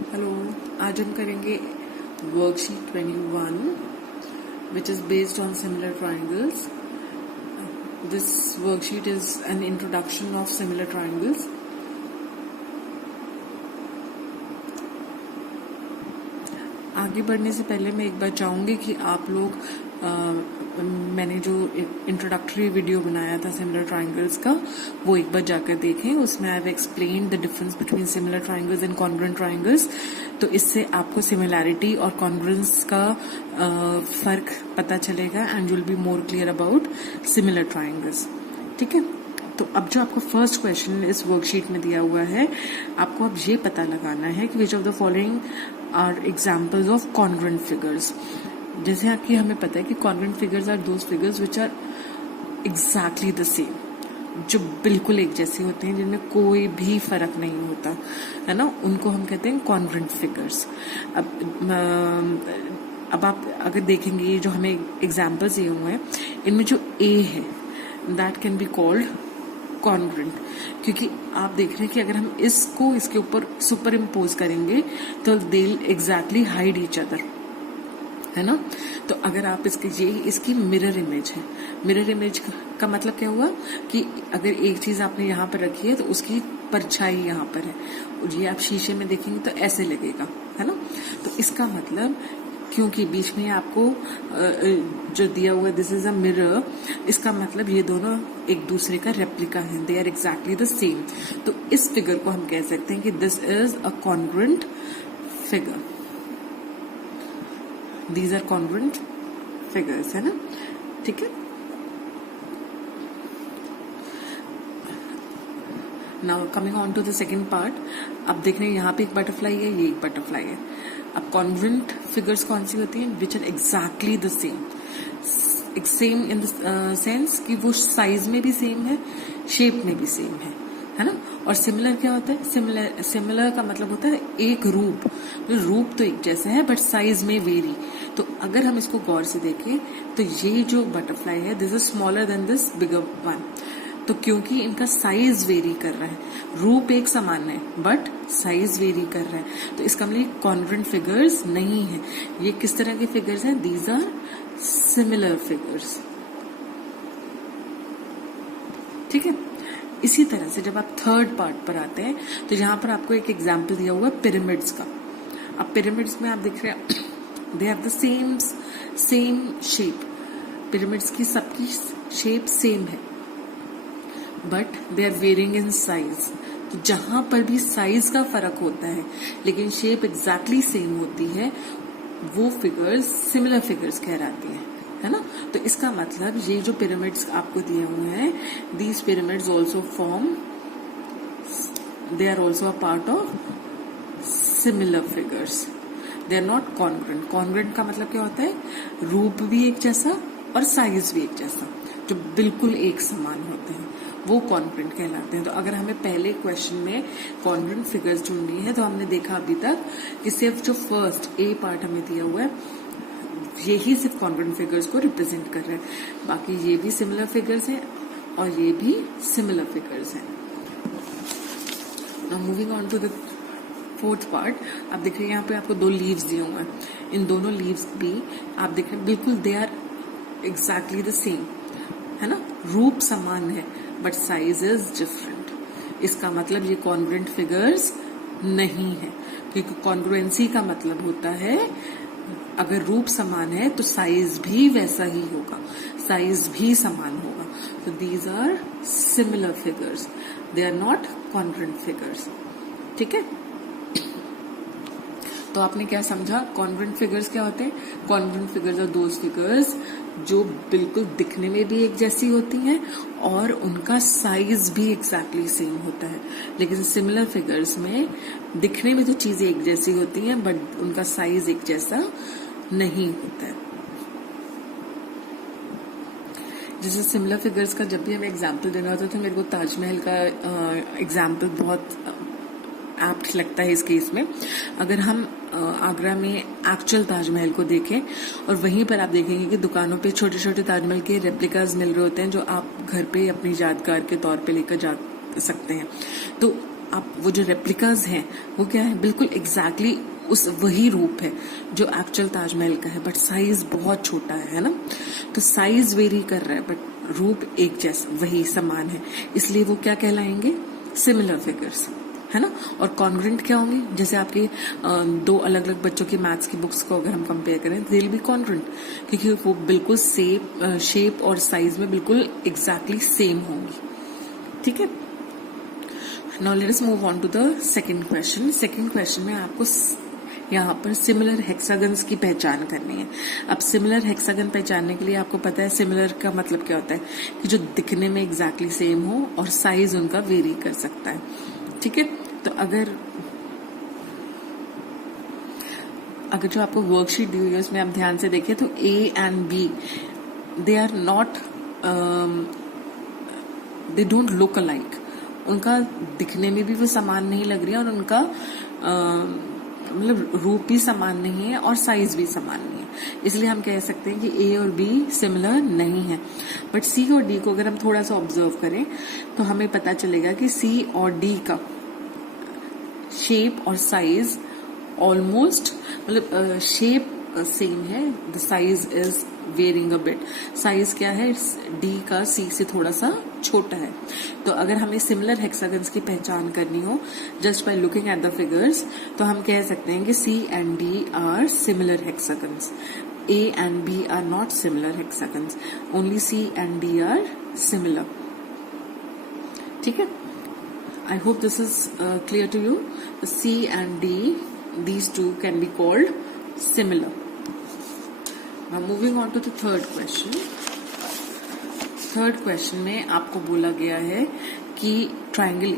Hello, आज हम करेंगे worksheet 21 which is based on similar triangles. This worksheet is an introduction of similar triangles. आगे बढ़ने से पहले मैं एक बार चाहूंगी कि आप लोग मैंने जो इंट्रोडक्टरी वीडियो बनाया था सिमिलर ट्राइंगल्स का वो एक बार जाकर देखें. उसमें I have explained the difference between similar triangles and congruent triangles. तो इससे आपको सिमिलैरिटी और कॉन्ग्रुएंस का फर्क पता चलेगा and you will be more clear about similar triangles. ठीक है. तो अब जो आपको फर्स्ट क्वेश्चन इस वर्कशीट में दिया हुआ है, आपको अब ये पता लगाना है कि which of the following are examples of congruent figures. जैसे कि हमें पता है कि congruent figures are those figures which are exactly the same, जो बिल्कुल एक जैसे होते हैं, जिनमें कोई भी फर्क नहीं होता है ना, उनको हम कहते हैं कॉन्ग्रुएंट फिगर्स. अब आप अगर देखेंगे ये जो हमें एग्जाम्पल्स दिए हुए हैं, इनमें जो ए है that can be called congruent, क्योंकि आप देख रहे हैं कि अगर हम इसको इसके ऊपर सुपर इम्पोज करेंगे तो they will exactly hide each other, है ना. तो अगर आप इसकी मिरर इमेज है. मिरर इमेज का मतलब क्या हुआ कि अगर एक चीज आपने यहाँ पर रखी है तो उसकी परछाई यहाँ पर है, और ये आप शीशे में देखेंगे तो ऐसे लगेगा, है ना. तो इसका मतलब, क्योंकि बीच में आपको जो दिया हुआ दिस इज अ मिरर, इसका मतलब ये दोनों एक दूसरे का रेप्लिका है, they are exactly the same. तो इस फिगर को हम कह सकते हैं कि this is a congruent figure. These are congruent figures, है ना. ठीक है. Now coming on to the second part. अब देख रहे हैं यहाँ पे एक बटरफ्लाई है, ये एक बटरफ्लाई है. अब congruent figures कौन सी होती हैं? Which are exactly the same. Same in the sense कि वो साइज में भी सेम है, शेप में भी सेम है ना. और सिमिलर क्या होता है? सिमिलर का मतलब होता है एक रूप तो एक जैसा है बट साइज में वेरी. तो अगर हम इसको गौर से देखें तो ये जो बटरफ्लाई है this is smaller than this bigger one. तो क्योंकि इनका साइज वेरी कर रहा है, रूप एक समान है बट साइज वेरी कर रहा है, तो इसका मतलब कॉन्ग्रुएंट फिगर्स नहीं है. ये किस तरह के फिगर्स हैं? These are similar figures. ठीक है. इसी तरह से जब आप थर्ड पार्ट पर आते हैं तो यहाँ पर आपको एक एग्जाम्पल दिया हुआ है पिरामिड्स का. अब पिरामिड्स में आप देख रहे हैं they have the same shape. Pyramids की सबकी शेप सेम है but they are varying in size. तो जहां पर भी साइज का फर्क होता है लेकिन शेप एग्जैक्टली सेम होती है, वो फिगर्स सिमिलर फिगर्स कहलाती है ना. तो इसका मतलब ये जो पिरामिड्स आपको दिए हुए हैं, these pyramids also form, they are also a part of similar figures. They are not congruent. Congruent का मतलब क्या होता है? रूप भी एक जैसा और साइज भी एक जैसा, जो बिल्कुल एक समान होते हैं, वो कॉन्ग्रुएंट कहलाते हैं. तो अगर हमें पहले क्वेश्चन में कॉन्ग्रुएंट फिगर्स ढूंढनी है तो हमने देखा अभी तक कि सिर्फ जो फर्स्ट ए पार्ट हमें दिया हुआ है यही सिर्फ कॉन्ग्रुएंट फिगर्स को रिप्रेजेंट कर रहे हैं. बाकी ये भी सिमिलर फिगर्स हैं और ये भी सिमिलर फिगर्स हैं. Now moving on to the fourth part. आप देख रहे हैं यहाँ पे आपको दो लीव्स दिए हुए हैं. इन दोनों लीव्स भी आप देख रहे हैं बिल्कुल they are exactly the same, है ना. रूप समान है बट साइज इज डिफरेंट. इसका मतलब ये कॉन्ग्रुएंट फिगर्स नहीं है, क्योंकि कॉन्ग्रुएंसी का मतलब होता है अगर रूप समान है तो साइज भी वैसा ही होगा, साइज भी समान होगा. तो these are similar figures, they are not congruent figures. ठीक है. तो आपने क्या समझा? कॉन्ग्रुएंट फिगर्स क्या होते हैं? Congruent figures are those figures जो बिल्कुल दिखने में भी एक जैसी होती हैं और उनका साइज भी एग्जैक्टली सेम होता है. लेकिन सिमिलर फिगर्स में दिखने में तो चीजें एक जैसी होती हैं बट उनका साइज एक जैसा नहीं होता है. जैसे सिमिलर फिगर्स का जब भी हमें एग्जाम्पल देना होता है तो मेरे को ताजमहल का एग्जाम्पल बहुत एप्ट लगता है इस केस में. अगर हम आगरा में एक्चुअल ताजमहल को देखें और वहीं पर आप देखेंगे कि दुकानों पे छोटे छोटे ताजमहल के रेप्लिकाज मिल रहे होते हैं जो आप घर पे अपनी यादगार के तौर पे लेकर जा सकते हैं. तो आप वो जो रेप्लिकाज हैं वो क्या है, बिल्कुल एग्जैक्टली उस वही रूप है जो एक्चुअल ताजमहल का है, बट साइज बहुत छोटा है ना। तो साइज वेरी कर रहा है बट रूप एक जैसा वही समान है, इसलिए वो क्या कहलाएंगे, सिमिलर फिगर्स, है ना। और कॉन्ग्रेंट क्या होंगे, जैसे आपके दो अलग अलग बच्चों की मैथ्स की बुक्स को अगर हम कंपेयर करें दे विल बी कॉन्ग्रेंट, क्योंकि वो बिल्कुल शेप और साइज में बिल्कुल एग्जैक्टली सेम होंगी, ठीक है। Now let us move on to the second question. Second question में आपको यहाँ पर सिमिलर हेक्सागन्स की पहचान करनी है। अब सिमिलर हेक्सागन पहचानने के लिए आपको पता है सिमिलर का मतलब क्या होता है, कि जो दिखने में एग्जैक्टली सेम हो और साइज उनका वेरी कर सकता है, ठीक है। तो अगर जो आपको वर्कशीट दी हुई है उसमें आप ध्यान से देखिए तो A and B they are not, they don't look alike, उनका दिखने में भी वो समान नहीं लग रही है और उनका मतलब रूप भी समान नहीं है और साइज भी समान नहीं है, इसलिए हम कह सकते हैं कि ए और बी सिमिलर नहीं है। बट सी और डी को अगर हम थोड़ा सा ऑब्जर्व करें तो हमें पता चलेगा कि सी और डी का शेप और साइज ऑलमोस्ट, मतलब शेप सेम है, the size is wearing a bit. Size क्या है, डी का सी से थोड़ा सा छोटा है। तो अगर हमें सिमिलर हेक्सागन्स की पहचान करनी हो just by looking at the figures, तो हम कह सकते हैं कि C and D are similar hexagons, A and B are not similar hexagons, only C and D are similar, ठीक है। I hope this is clear to you. The C and D, these two can be called similar. Now moving on to the third question. Third question में आपको बोला गया है कि triangle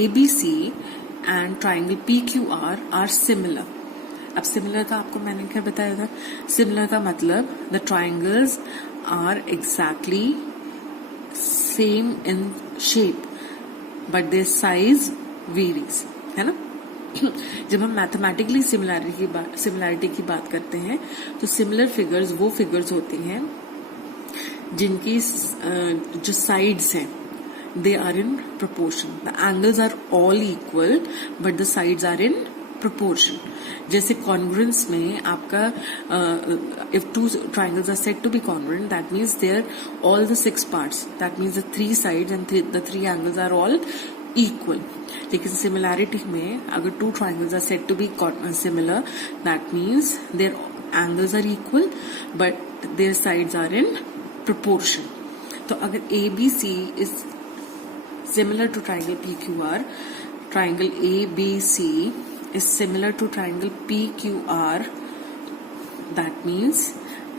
ABC and triangle PQR are similar. अब similar का आपको मैंने क्या बताया था, similar का मतलब the triangles are exactly same in shape but their size varies, है ना। जब हम मैथमेटिकली सिमिलैरिटी की बात करते हैं तो सिमिलर फिगर्स वो फिगर्स होती हैं जिनकी जो साइड्स हैं they are in proportion, the angles are all equal but the sides are in proportion. जैसे कॉन्ग्रुएंस में आपका if two triangles are said to be congruent that means their all the 6 parts, that means the 3 sides and the 3 angles are all equal. लेकिन similarity में अगर 2 triangles are said to be similar that means their angles are equal but their sides are in proportion. तो अगर ABC is similar to triangle PQR, triangle ABC is similar to triangle PQR, that means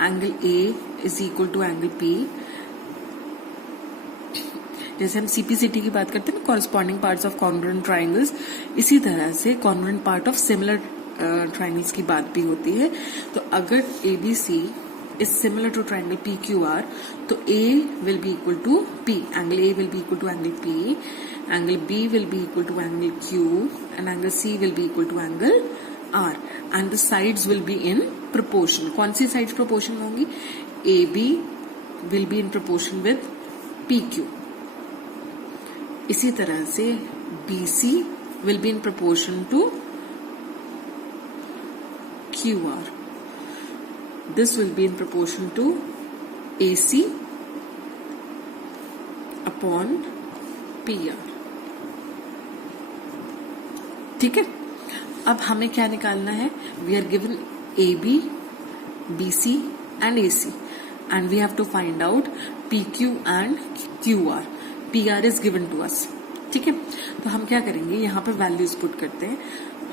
angle A is equal to angle P। जैसे हम CPCT की बात करते हैं ना, corresponding parts of congruent triangles, इसी तरह से congruent part of similar triangles की बात भी होती है। तो अगर ABC is similar to triangle PQR, तो A will be equal to P, angle A will be equal to angle P, angle B will be equal to angle Q, and angle C will be equal to angle R, and the sides will be in proportion। कौन सी sides proportion में होंगी, AB will be in proportion with PQ, इसी तरह से BC will be in proportion to QR, this will be in proportion to AC upon PR, ठीक है। अब हमें क्या निकालना है, we are given AB, BC and AC and we have to find out PQ and QR। PR is given to us, ठीक है। तो हम क्या करेंगे, यहाँ पर वैल्यूज पुट करते हैं।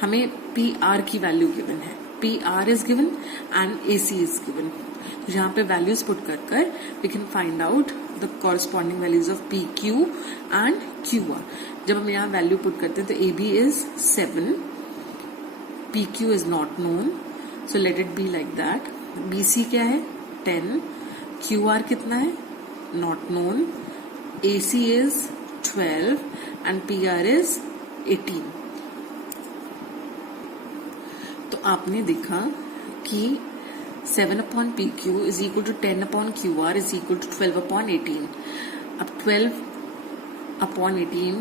हमें PR की वैल्यू गिवन है, PR is given and AC is given. तो यहाँ पे वैल्यूज पुट कर कर we can find out the corresponding values of PQ and QR। जब हम यहाँ वैल्यू पुट करते हैं तो AB is 7, PQ is not known, so let it be like that. BC क्या है 10, QR कितना है not known, AC is 12 and PR is 18। तो आपने देखा कि 7 upon PQ is equal to 10 upon QR is equal to 12 upon 18। अब 12 upon 18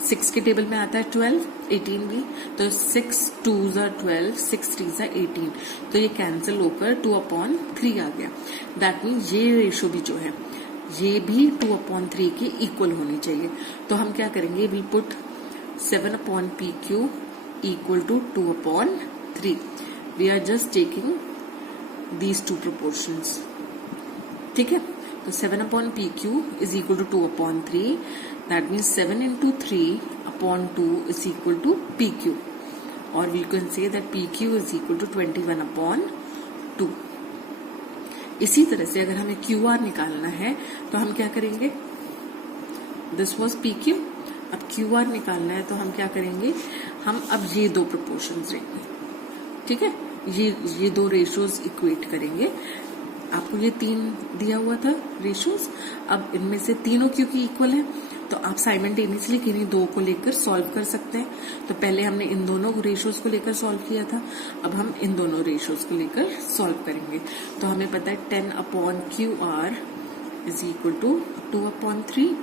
6 के टेबल में आता है 12, 18 भी, तो 6 2s are 12, 6 3s are 18, तो ये कैंसिल होकर 2/3 आ गया। दैट मीन्स ये रेशो भी जो है ये भी 2/3 के इक्वल होनी चाहिए। तो हम क्या करेंगे, will put 7/PQ equal to 2/3। We are just taking these two proportions, ठीक है। तो 7/PQ is equal to 2/3. That means 7 into 3/2 is equal to PQ. Or we can say that PQ is equal to 21/2. इसी तरह से अगर हमें QR निकालना है तो हम क्या करेंगे, दिस वॉज PQ, अब QR निकालना है तो हम क्या करेंगे, हम अब ये दो प्रोपोर्शंस लेंगे, ठीक है। ये दो रेशियोज इक्वेट करेंगे। आपको ये 3 दिया हुआ था रेशियोज, अब इनमें से तीनों क्योंकि इक्वल है तो आप साइमल्टेनियसली किन्हीं दो को लेकर सॉल्व कर सकते हैं। तो पहले हमने इन दोनों रेशियोज को लेकर सॉल्व किया था, अब हम इन दोनों रेशियोज को लेकर सॉल्व करेंगे। तो हमें पता है 10/QR इज इक्वल टू 2/3,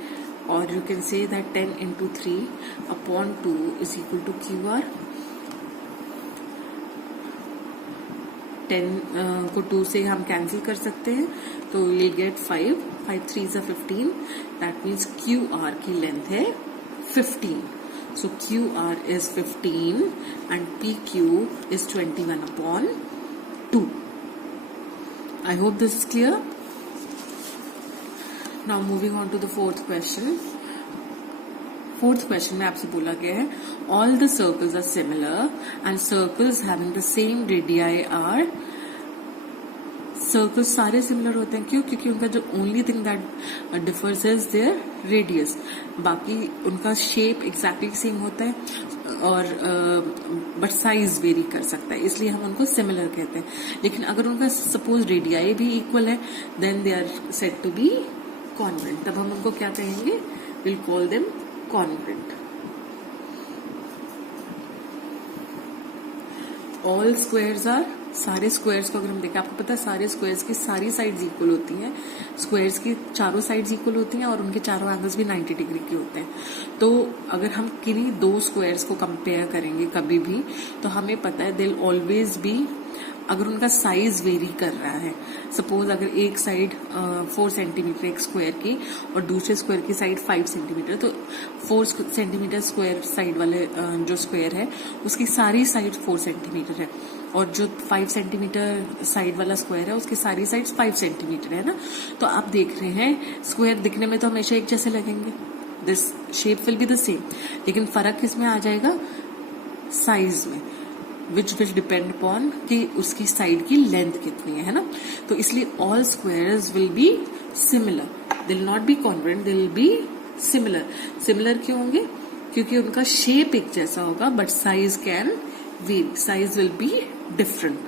और you can say that 10 into 3/2 is equal to QR। 10 को 2 से हम कैंसिल कर सकते हैं, तो will get 5 3s are 15। That means QR की लेंथ है 15। सो QR is 15 and PQ is 21/2। I hope this is clear. Now moving on to the fourth question. Fourth question में आपसे बोला गया है all the circles are similar and circles having the same radii are, circles सारे सिमिलर होते हैं, क्यों? क्योंकि उनका जो only thing that differs is their radius, बाकी उनका शेप एग्जैक्टली सेम होता है और बट साइज वेरी कर सकता है, इसलिए हम उनको सिमिलर कहते हैं। लेकिन अगर उनका सपोज रेडियाई भी इक्वल है then they are said to be congruent, तब हम उनको क्या कहेंगे, will call them congruent. All squares are, सारे स्क्वायर्स को अगर हम देखें, आपको पता है सारे स्क्वायर्स की सारी साइड्स इक्वल होती हैं, स्क्वायर्स की चारों साइड्स इक्वल होती हैं और उनके चारों एंगल्स भी 90 डिग्री के होते हैं। तो अगर हम किन्हीं दो स्क्वायर्स को कंपेयर करेंगे कभी भी, तो हमें पता है दे विल ऑलवेज बी, अगर उनका साइज वेरी कर रहा है, सपोज अगर एक साइड 4 सेंटीमीटर एक स्क्वायर की और दूसरे स्क्वायर की साइड 5 सेंटीमीटर, तो 4 सेंटीमीटर स्क्वायर साइड वाले जो स्क्वायर है उसकी सारी साइड 4 सेंटीमीटर है, और जो 5 सेंटीमीटर साइड वाला स्क्वायर है उसकी सारी साइड्स 5 सेंटीमीटर है ना। तो आप देख रहे हैं स्क्वायर दिखने में तो हमेशा एक जैसे लगेंगे, this shape will be the same, लेकिन फर्क किसमें आ जाएगा, साइज में, विच विल डिपेंड अपॉन कि उसकी साइड की लेंथ कितनी है ना। तो इसलिए all squares will be similar, they will not be congruent, they will be similar. Similar क्यों होंगे, क्योंकि उनका शेप एक जैसा होगा but size can vary, size will be different.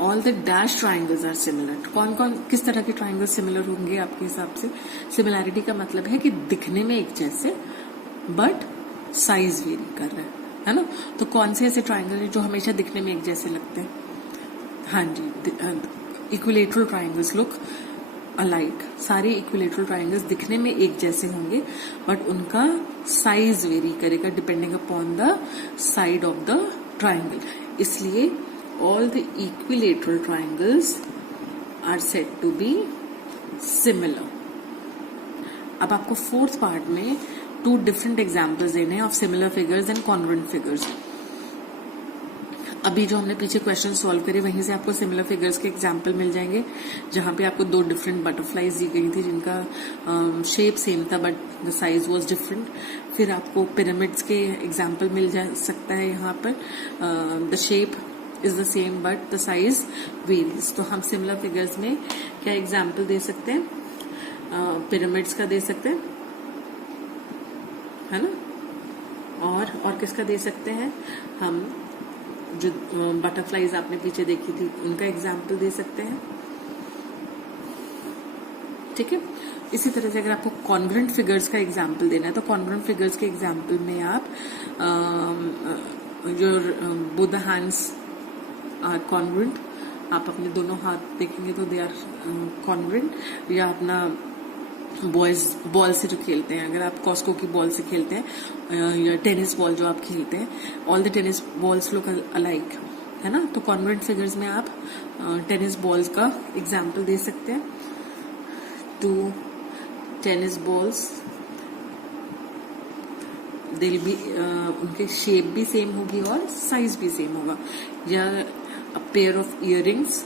All the dash triangles are similar, कौन कौन किस तरह के ट्राइंगल सिमिलर होंगे आपके हिसाब से? सिमिलैरिटी का मतलब है कि दिखने में एक जैसे बट साइज वेरी कर रहे है ना। तो कौन से ऐसे ट्राइंगल है जो हमेशा दिखने में एक जैसे लगते हैं? हाँ जी, इक्विलेटरल ट्राइंगल्स लुक अलाइक, सारे इक्विलेटरल ट्राइंगल्स दिखने में एक जैसे होंगे बट उनका साइज वेरी करेगा depending upon the side of the triangle, इसलिए all the equilateral triangles are said to be similar. अब आपको फोर्थ पार्ट में 2 डिफरेंट एग्जाम्पल्स देने हैं of similar figures and congruent figures. अभी जो हमने पीछे क्वेश्चन सॉल्व करे वहीं से आपको सिमिलर फिगर्स के एग्जाम्पल मिल जाएंगे, जहां पे आपको 2 डिफरेंट बटरफ्लाईज दी गई थी जिनका शेप सेम था but the size was different. फिर आपको पिरामिड्स के एग्जाम्पल मिल जा सकता है, यहाँ पर the shape is the same but the size varies. तो हम सिमिलर फिगर्स में क्या एग्जाम्पल दे सकते हैं? पिरामिड्स का दे सकते हैं, है ना, और किसका दे सकते हैं? हम जो बटरफ्लाईज आपने पीछे देखी थी उनका एग्जाम्पल दे सकते हैं, ठीक है। इसी तरह से अगर आपको कॉन्ग्रुएंट फिगर्स का एग्जाम्पल देना है तो कॉन्ग्रुएंट फिगर्स के एग्जाम्पल में आप your both the hands are congruent, आप अपने दोनों हाथ देखेंगे तो दे आर कॉन्ग्रुएंट, या अपना बॉयज बॉल से जो खेलते हैं, अगर आप कॉस्को की बॉल से खेलते हैं या टेनिस बॉल जो आप खेलते हैं, all the tennis balls look alike, है ना। तो कॉन्ग्रुएंट फिगर्स में आप टेनिस बॉल्स का एग्जाम्पल दे सकते हैं। 2 टेनिस बॉल्स, दिल भी उनके शेप भी सेम होगी और साइज भी सेम होगा। या पेयर ऑफ इयररिंग्स,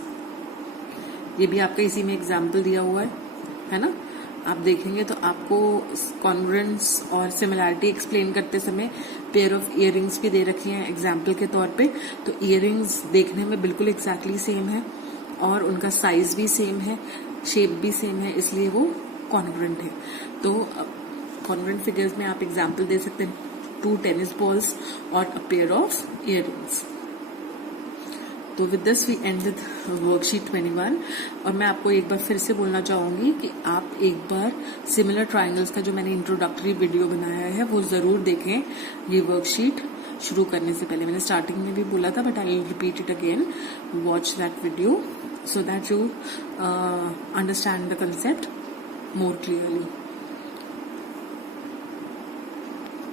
ये भी आपका इसी में एग्जाम्पल दिया हुआ है ना। आप देखेंगे तो आपको कॉन्ग्रुएंस और सिमिलैरिटी एक्सप्लेन करते समय पेयर ऑफ इयररिंग्स भी दे रखी हैं एग्जाम्पल के तौर पे। तो इयररिंग्स देखने में बिल्कुल एग्जैक्टली सेम है और उनका साइज भी सेम है, शेप भी सेम है, इसलिए वो कॉन्ग्रुएंट है। तो कॉन्ग्रुएंट फिगर्स में आप एग्जाम्पल दे सकते हैं 2 टेनिस बॉल्स और अ पेयर ऑफ इयररिंग्स। तो with this we end with worksheet 21। और मैं आपको एक बार फिर से बोलना चाहूंगी कि आप एक बार सिमिलर ट्रायंगल्स का जो मैंने इंट्रोडक्टरी वीडियो बनाया है वो जरूर देखें। ये वर्कशीट शुरू करने से पहले मैंने स्टार्टिंग में भी बोला था, but I will repeat it again. Watch that video so that you understand the concept more clearly.